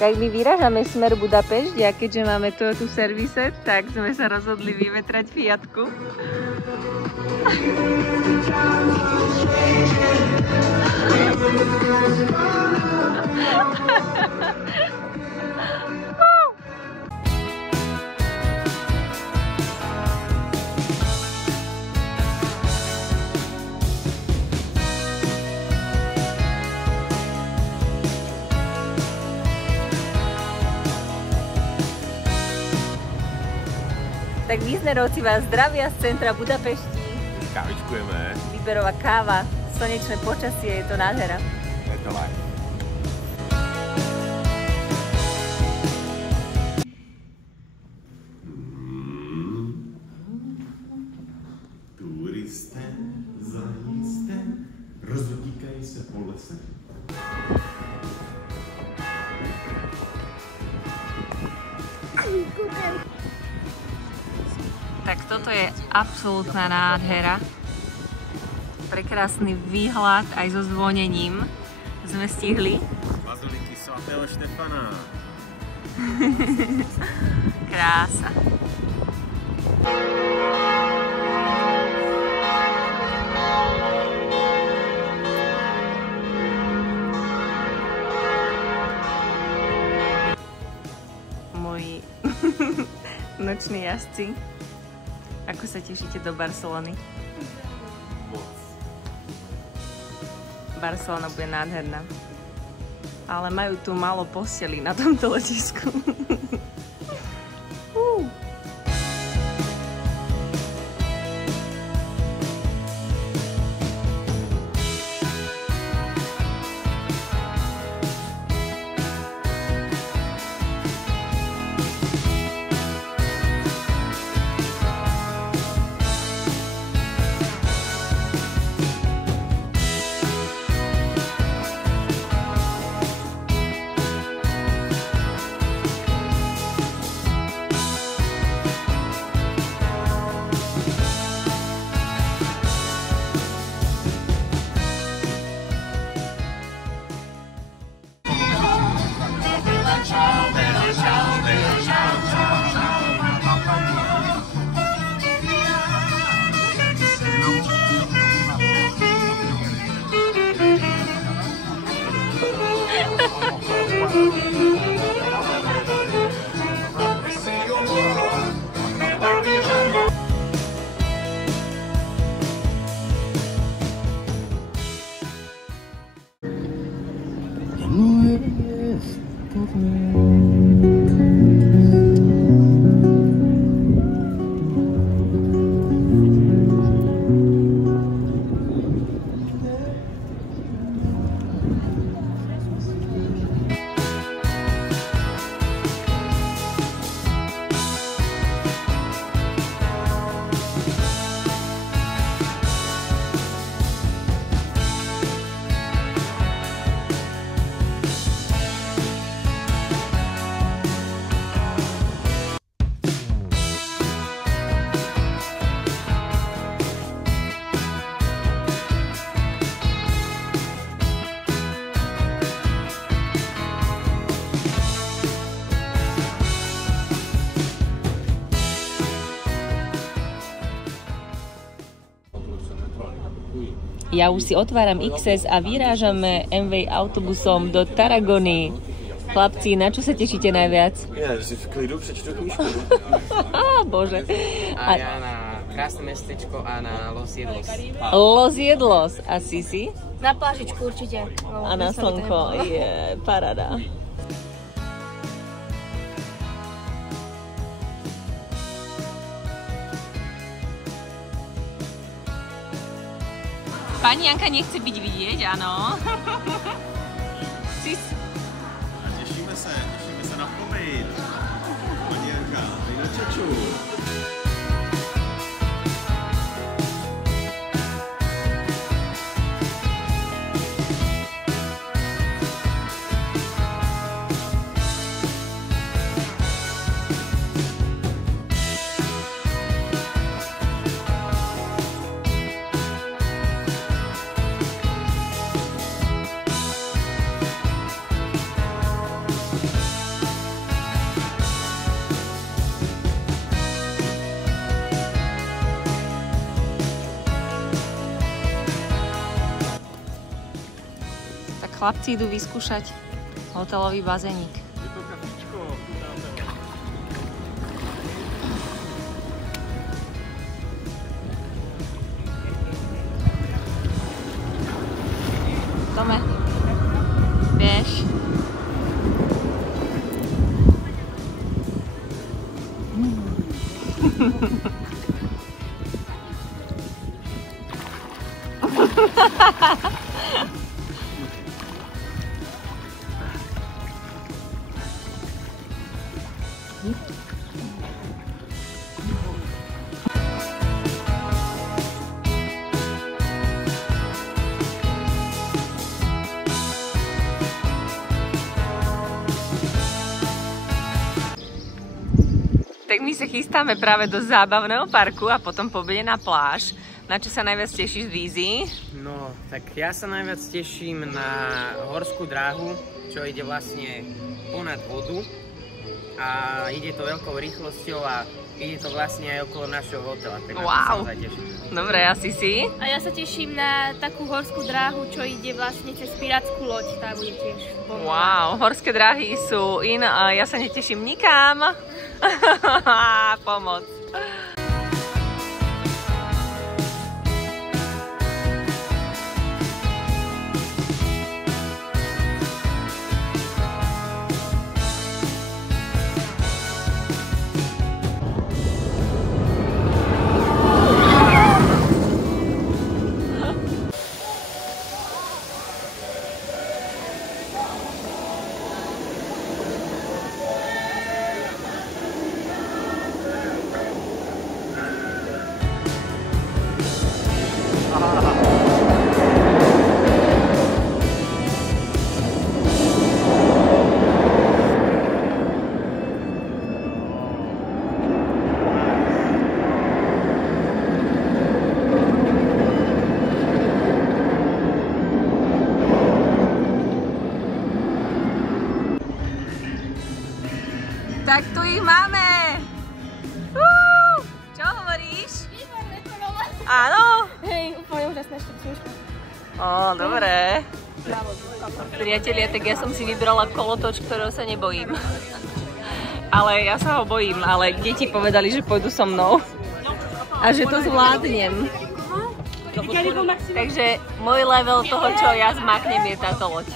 Tak my vyrážame smer Budapešť a keďže máme Toyota servise, tak sme sa rozhodli vyvetrať Fiatku. Tak Wiesnerovci vás zdravia z centra Budapešti. Kávičkujeme. Výberová káva, slnečné počasie, je to nádhera. Je to live. Turisté zajisté rozutíkají se po lese. Tak toto je absolútna nádhera. Prekrásny výhľad aj so zvonením sme stihli. Baziliky svatého Štefana. Krása. Moji noční jazdci. Ako sa tešíte do Barcelony? Barcelona bude nádherná. Ale majú tu málo postelí na tomto letisku. Ja už si otváram XS a vyrážame MV autobusom do Tarragony. Chlapci, na čo sa tešíte najviac? Ja, že si v klidu přečtu knížku. Bože. A ja na krásne mestečko a na Los Jedlos. Los Jedlos. A si? Na plážičku určite. A na slnko. Je paráda. Pani Janka nechce byť vidieť, áno. Těšíme se na pobyt. Pani Janka, na čeču. Chlapci idú vyskúšať hotelový bazénik. Tome, vieš? Tak my sa chystáme práve do zábavného parku a potom pobede na pláž. Na čo sa najviac tešíš z vízy? No, tak ja sa najviac teším na horskú dráhu, čo ide vlastne ponad vodu a ide to veľkou rýchlosťou a ide to vlastne aj okolo našeho hotela. Tak wow! Dobre, asi si? A ja sa teším na takú horskú dráhu, čo ide vlastne cez pirátskú loď. Tá bude tiež pohodlná. Wow, horské dráhy sú in a ja sa neteším nikam. Pomoc. Tak tu ich máme! Čo hovoríš? Áno? Hej, úplne úžasné štipčúška. Ó, dobré. Priatelia, tak ja som si vybrala kolotoč, ktorého sa nebojím. Ale ja sa ho bojím, ale deti povedali, že pôjdu so mnou. A že to zvládnem. Takže môj level toho, čo ja zmaknem, je táto loď.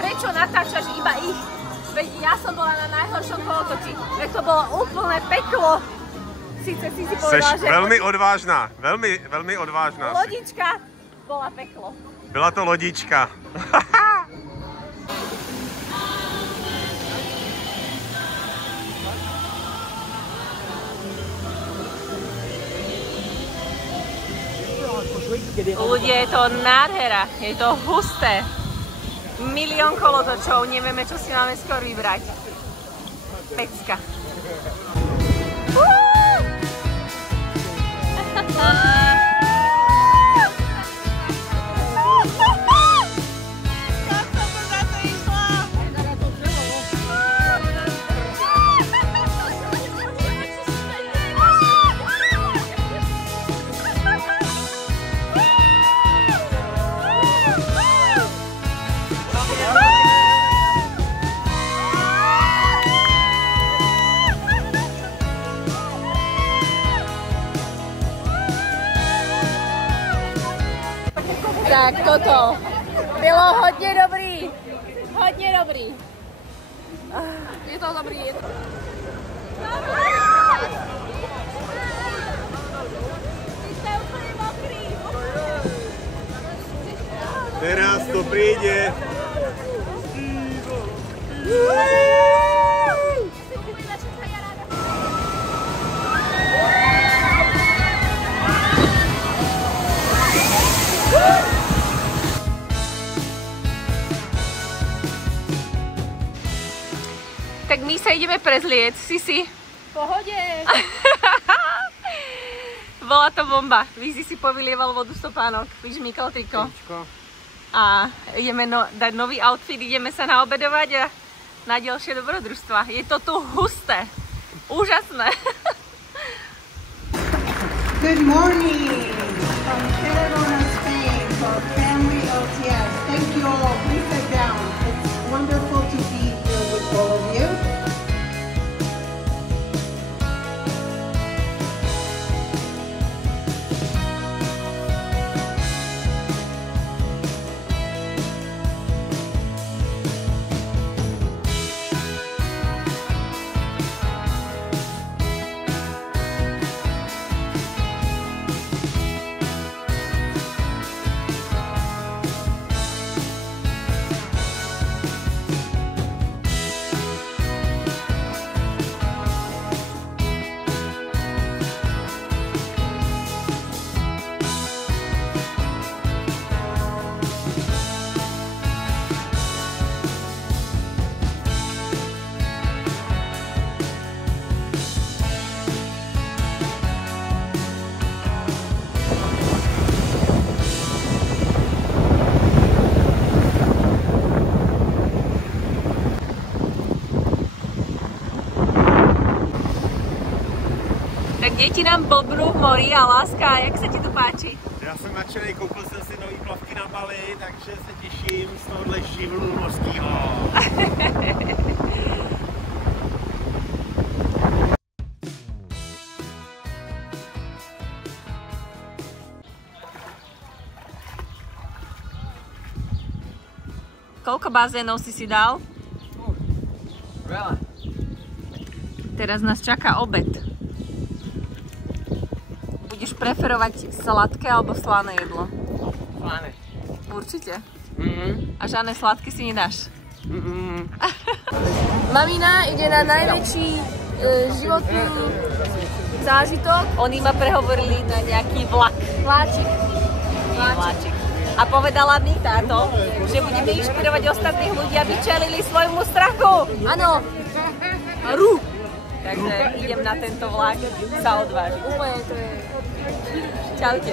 Prečo natáčaš iba ich? Veď ja som bola na najhoršom kolotoči. Veď to bolo úplné peklo. Sice si povedala, že... Seš veľmi odvážna. Veľmi odvážna. Lodička bola peklo. Byla to lodička. Ľudia, je to nádhera. Je to husté. Milión kolotočov, nevieme, čo si máme skôr vybrať. Pecka. Tak toto bylo hodně dobrý. Hodně dobrý. Je to dobrý, je to... Teraz to príde. Tak my sa ideme prezliec, si. Pohode. Bola to bomba. Vízi si povylieval vodu stopánok, vyžmýkal triko. A ideme dať nový outfit, ideme sa naobedovať a na ďalšie dobrodružstva. Je to tu husté. Úžasné. Good morning from Tarragona, Spain for Family OTS. Thank Deti nám blbnú v mori a láska, jak sa ti tu páči? Já jsem nadšenej, koupil jsem si nový plavky na Bali, takže se těším z tohohle živlu mořskýho. Koľko bazénov si dal? Veľa. Teraz nás čaká obed. Budeš preferovať sladké alebo slané jedlo? Slané. Určite. Mhm. A žiadne sladké si nedáš? Mamina ide na najväčší životný zážitok. Oni ma prehovorili na nejaký vlak. Vláčik. Vláčik. A povedala mi táto, že budeme inšpirovať ostatných ľudí, aby čelili svojmu strachu. Áno. Rú. Takže idem na tento vlak sa odvážiť. Úplne to je... Čaute.